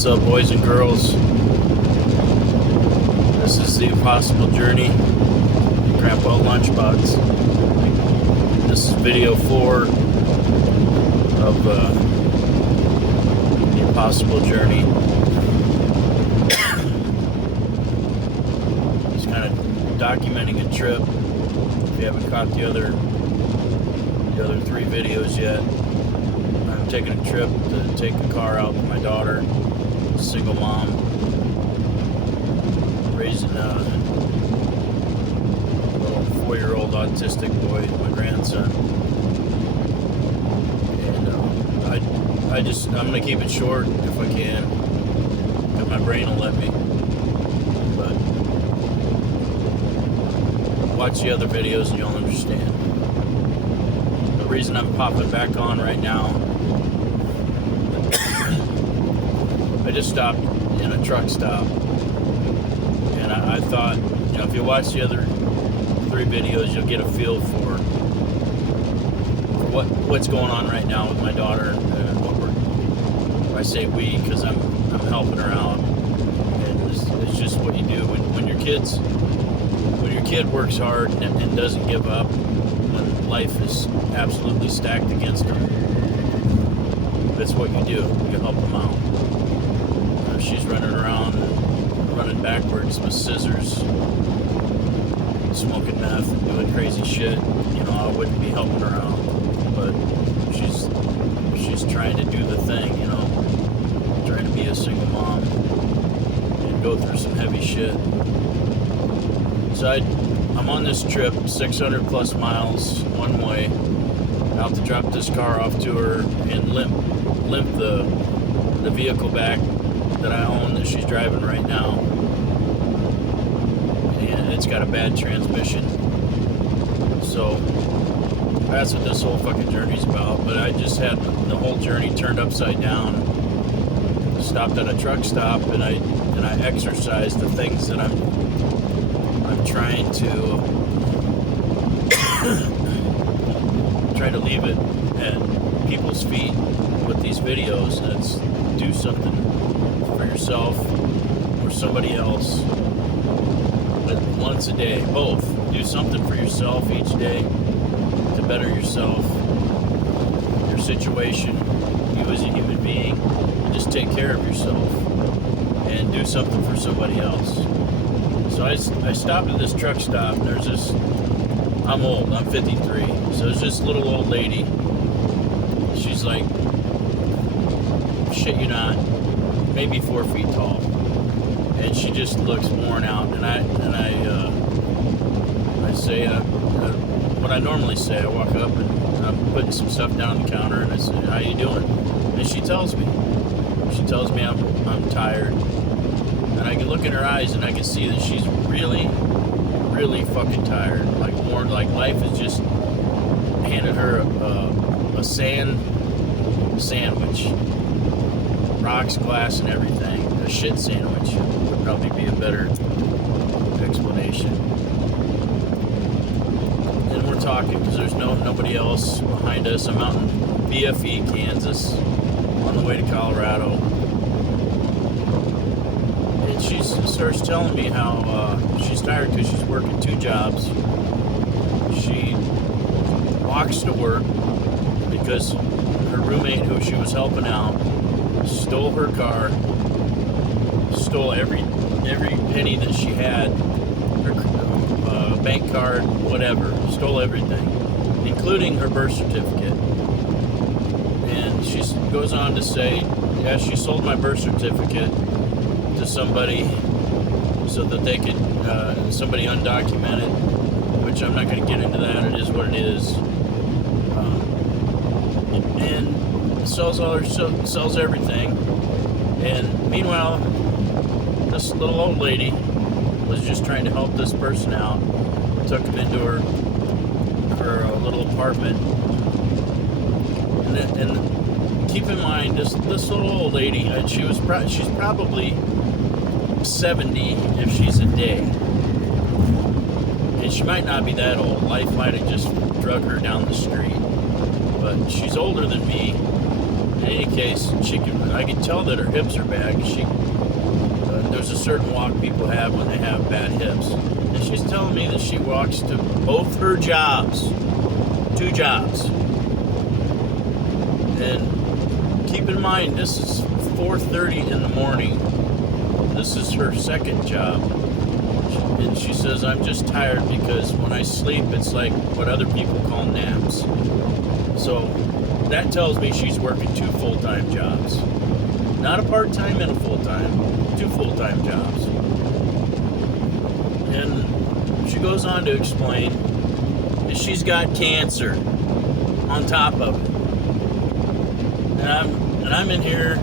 What's up, boys and girls? This is the Impossible Journey, Grandpa Lunchbox. This is video 4 of the Impossible Journey. Just kind of documenting a trip. If you haven't caught the other 3 videos yet, I'm taking a trip to take the car out with my daughter, single mom, raising a little 4-year-old autistic boy, my grandson. And I'm gonna keep it short if I can, if my brain will let me. But watch the other videos and you'll understand. The reason I'm popping back on right now, I just stopped in a truck stop, and I thought, if you watch the other 3 videos, you'll get a feel for what's going on right now with my daughter. I say we because I'm helping her out, and it's just what you do when your kid works hard and doesn't give up when life is absolutely stacked against them. That's what you do. You help them out. She's running around, running backwards with scissors, smoking meth, and doing crazy shit. I wouldn't be helping her out, but she's trying to do the thing, trying to be a single mom and go through some heavy shit. So I'm on this trip, 600 plus miles one way, out to drop this car off to her and limp the vehicle back that I own that she's driving right now, and it's got a bad transmission. So that's what this whole fucking journey's about. But I just had the whole journey turned upside down. Stopped at a truck stop, and I exercised the things that I'm trying to leave it at people's feet with these videos. And it's do something for yourself or somebody else, but once a day. Both. Do something for yourself each day to better yourself, your situation, you as a human being, and just take care of yourself and do something for somebody else. So I stopped at this truck stop, and there's this, I'm old, I'm 53, so there's this little old lady. She's like, shit you not, maybe 4 feet tall, and she just looks worn out. And I say what I normally say. I walk up and I'm putting some stuff down on the counter, and I say, "How you doing?" And she tells me I'm tired, and I can look in her eyes and I can see that she's really, really fucking tired. Like more like life has just handed her a sandwich. Rocks, glass, and everything. A shit sandwich would probably be a better explanation. And we're talking because there's nobody else behind us. I'm out in BFE, Kansas, on the way to Colorado. And she starts telling me how she's tired because she's working 2 jobs. She walks to work because her roommate, who she was helping out, stole her car, stole every penny that she had, her bank card, whatever, stole everything, including her birth certificate. And she goes on to say, yeah, she sold my birth certificate to somebody so that they could, somebody undocumented, which I'm not going to get into that, it is what it is. And sells everything. And meanwhile, this little old lady was just trying to help this person out. Took him into her little apartment. And keep in mind, this little old lady, she's probably 70 if she's a day. And she might not be that old. Life might have just drug her down the street. But she's older than me, In any case, I can tell that her hips are bad. There's a certain walk people have when they have bad hips. And she's telling me that she walks to both her jobs. 2 jobs. And keep in mind, this is 4:30 in the morning. This is her second job. And she says, I'm just tired because when I sleep, it's like what other people call naps. So that tells me she's working 2 full-time jobs. Not a part-time and a full-time. 2 full-time jobs. And she goes on to explain that she's got cancer on top of it. And I'm in here,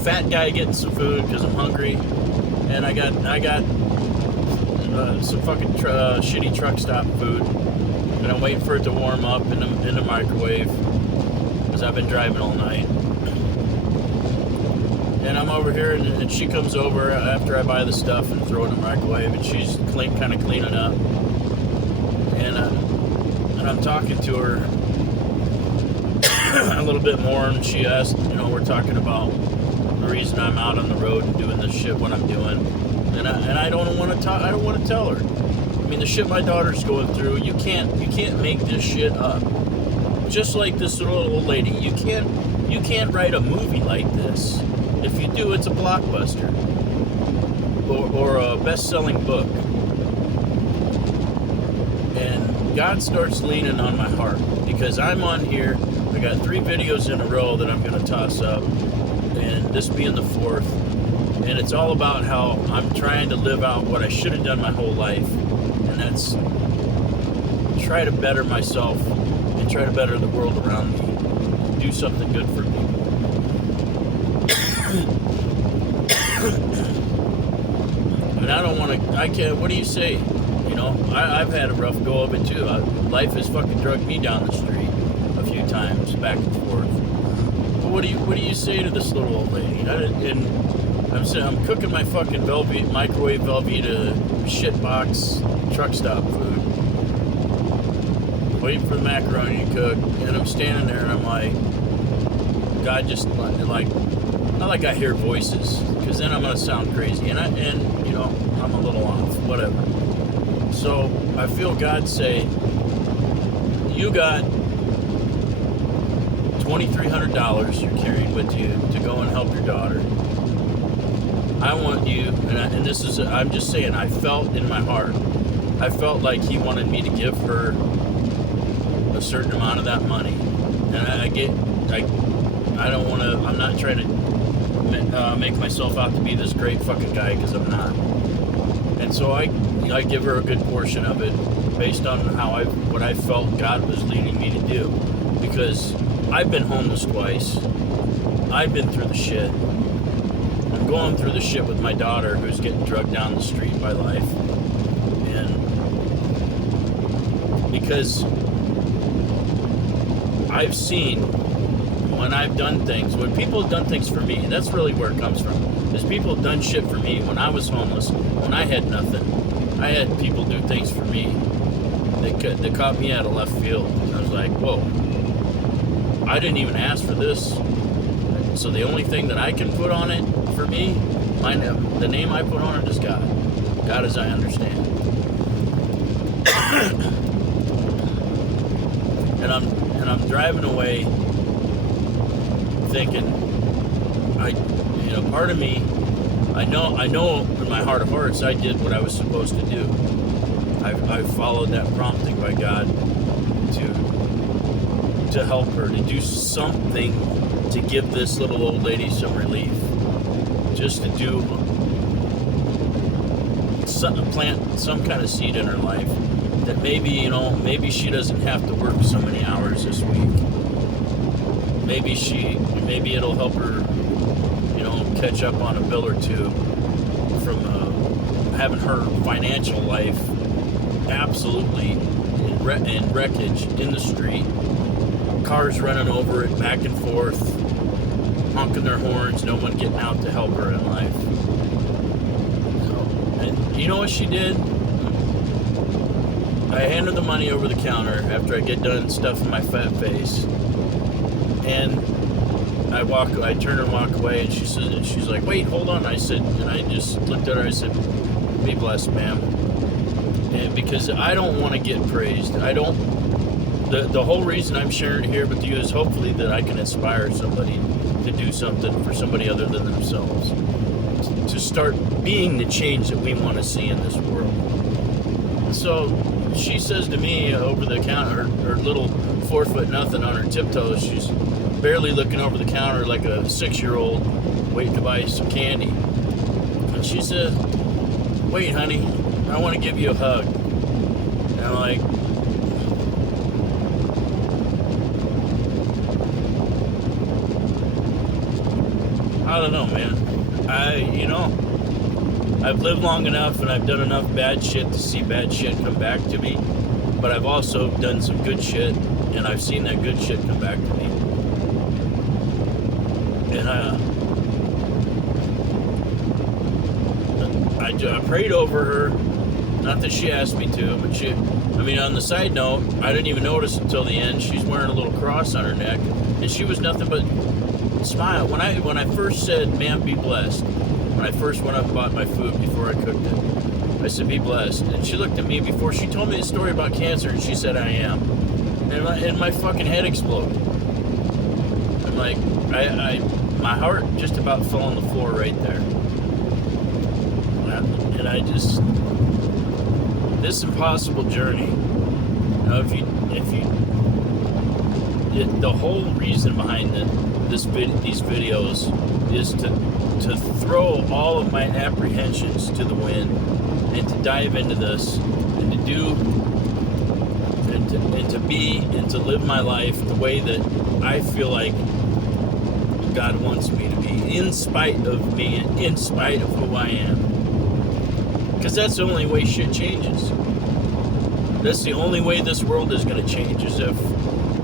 fat guy getting some food because I'm hungry, and I got some fucking shitty truck stop food, and I'm waiting for it to warm up in the microwave because I've been driving all night. And I'm over here, and she comes over after I buy the stuff and throw it in the microwave, and she's kind of cleaning up, and I'm talking to her a little bit more, and she asked, we're talking about the reason I'm out on the road and doing this shit when I'm doing, and I don't want to talk. I don't want to tell her. I mean, the shit my daughter's going through, you can't make this shit up. Just like this little old lady, you can't write a movie like this. If you do, it's a blockbuster or a best-selling book. And God starts leaning on my heart because I'm on here. I got 3 videos in a row that I'm going to toss up, and this being the 4th. And it's all about how I'm trying to live out what I should have done my whole life, and that's try to better myself and try to better the world around me. Do something good for people. And I don't want to. I can't. What do you say? I've had a rough go of it too. Life has fucking drugged me down the street a few times, back and forth. But what do you say to this little old lady? I'm cooking my fucking microwave Velveeta shitbox truck stop food, waiting for the macaroni to cook, and I'm standing there and I'm like, God, just like, not like I hear voices, because then I'm gonna sound crazy, and I'm a little off, whatever. So I feel God say, you got $2,300 you're carrying with you to go and help your daughter. I want you, and this is, I'm just saying, I felt in my heart, I felt like He wanted me to give her a certain amount of that money. And I don't want to, I'm not trying to make myself out to be this great fucking guy, because I'm not. And so I give her a good portion of it based on what I felt God was leading me to do, because I've been homeless twice. I've been through the shit. I'm going through the shit with my daughter, who's getting drugged down the street by life. And because I've seen when I've done things, when people have done things for me, that's really where it comes from. Is people have done shit for me when I was homeless, when I had nothing. I had people do things for me that caught me out of left field. And I was like, whoa, I didn't even ask for this. So the only thing that I can put on it for me, the name I put on it is God. God as I understand. And I'm driving away thinking, part of me, I know in my heart of hearts I did what I was supposed to do. I followed that prompting by God to help her, to do something to give this little old lady some relief. Just to plant some kind of seed in her life that maybe she doesn't have to work so many hours this week. Maybe it'll help her, catch up on a bill or two from having her financial life absolutely in wreckage in the street. Cars running over it back and forth, honking their horns, no one getting out to help her in life. And you know what she did? I hand her the money over the counter after I get done stuffing my fat face. And I turn and walk away, and she's like, wait, hold on. I said, and I just looked at her. I said, be blessed, ma'am. And because I don't want to get praised. The whole reason I'm sharing it here with you is hopefully that I can inspire somebody to do something for somebody other than themselves. To start being the change that we want to see in this world. So she says to me over the counter, her little 4' nothing on her tiptoes, she's barely looking over the counter like a 6-year-old waiting to buy some candy. And she says, wait, honey, I want to give you a hug. And I'm like, I don't know, man. I've lived long enough and I've done enough bad shit to see bad shit come back to me. But I've also done some good shit, and I've seen that good shit come back to me. And I prayed over her. Not that she asked me to, but on the side note, I didn't even notice until the end. She's wearing a little cross on her neck, and she was nothing but smile. When I first said, ma'am, be blessed, when I first went up and bought my food before I cooked it, I said, be blessed. And she looked at me before she told me the story about cancer, and she said, I am. And my fucking head exploded. I'm like, my heart just about fell on the floor right there. And I just, this impossible journey, the whole reason behind these videos is to throw all of my apprehensions to the wind and to dive into this and to do and to be and to live my life the way that I feel like God wants me to be, in spite of me and in spite of who I am. Because that's the only way shit changes. That's the only way this world is going to change, is if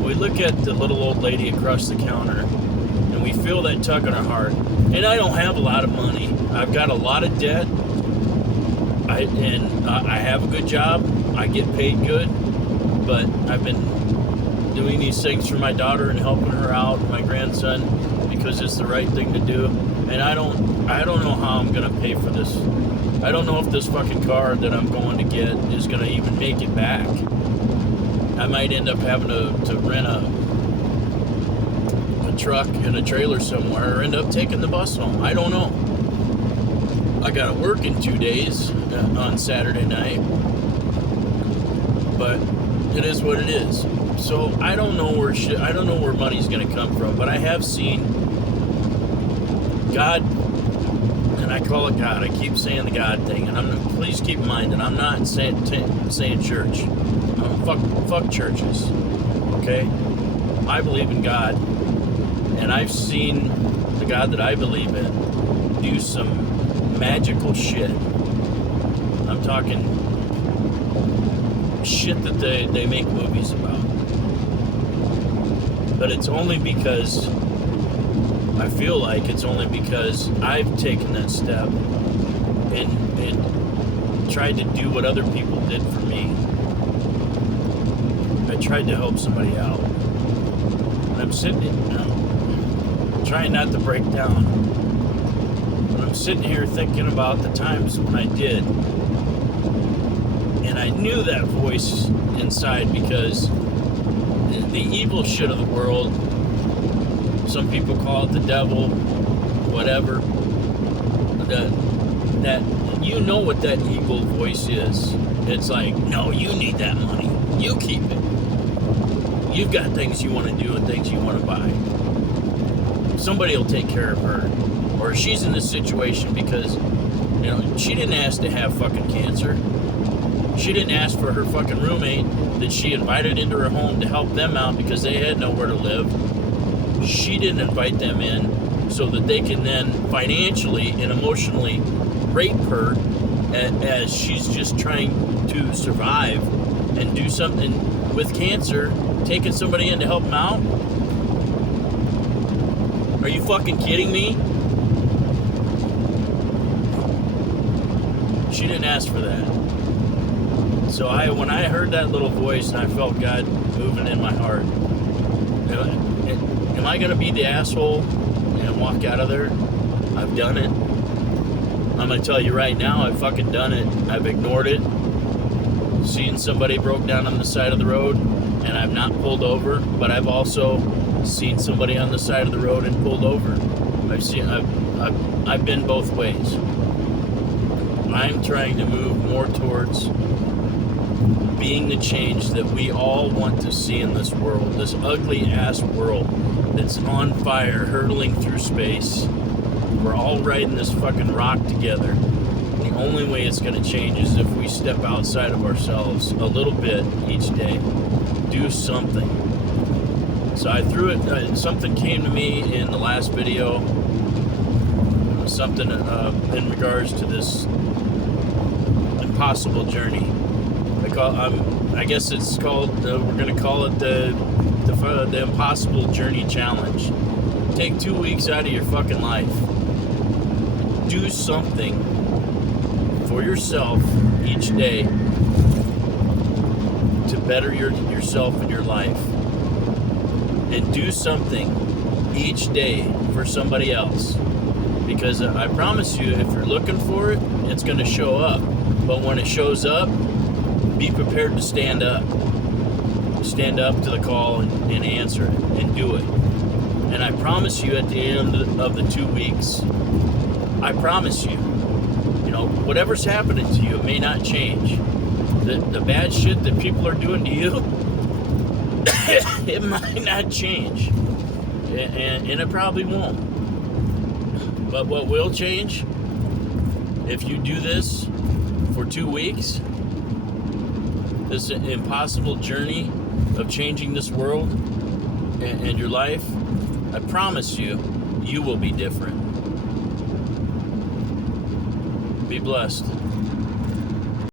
we look at the little old lady across the counter and we feel that tug in our heart. And I don't have a lot of money. I've got a lot of debt. I have a good job. I get paid good. But I've been doing these things for my daughter and helping her out, my grandson, because it's the right thing to do. And I don't know how I'm going to pay for this. I don't know if this fucking car that I'm going to get is going to even make it back. I might end up having to rent a truck and a trailer somewhere, or end up taking the bus home. I don't know. I got to work in 2 days on Saturday night. But it is what it is. So I don't know where money's going to come from, but I have seen God. And I call it God. I keep saying the God thing, and please keep in mind that I'm not saying church. Fuck churches. Okay? I believe in God, and I've seen the God that I believe in do some magical shit. I'm talking shit that they make movies about. But it's only because I feel like it's only because I've taken that step and tried to do what other people did for me. I tried to help somebody out. And I'm sitting, trying not to break down. But I'm sitting here thinking about the times when I did. And I knew that voice inside, because the evil shit of the world, some people call it the devil, whatever, that you know what that evil voice is. It's like, no, you need that money. You keep it. You've got things you want to do and things you want to buy. Somebody will take care of her. Or she's in this situation because, she didn't ask to have fucking cancer. She didn't ask for her fucking roommate that she invited into her home to help them out because they had nowhere to live. She didn't invite them in so that they can then financially and emotionally rape her as she's just trying to survive and do something with cancer, taking somebody in to help them out? Are you fucking kidding me? She didn't ask for that. So when I heard that little voice and I felt God moving in my heart, Am I going to be the asshole and walk out of there? I've done it. I'm going to tell you right now, I've fucking done it. I've ignored it. Seen somebody broke down on the side of the road, and I've not pulled over, but I've also seen somebody on the side of the road and pulled over. I've been both ways. I'm trying to move more towards being the change that we all want to see in this world, this ugly ass world that's on fire, hurtling through space. We're all riding this fucking rock together. The only way it's going to change is if we step outside of ourselves a little bit each day. Do something. So I threw it, something came to me in the last video, something in regards to this impossible journey. I guess it's called, we're going to call it the Impossible Journey Challenge. Take 2 weeks out of your fucking life. Do something for yourself each day to better yourself and your life. And do something each day for somebody else. Because I promise you, if you're looking for it, it's going to show up. But when it shows up, be prepared to stand up. Stand up to the call and answer it and do it. And I promise you, at the end of the 2 weeks, I promise you, whatever's happening to you, it may not change. The bad shit that people are doing to you, it might not change. And it probably won't. But what will change, if you do this for 2 weeks, this impossible journey of changing this world and your life, I promise you, you will be different. Be blessed.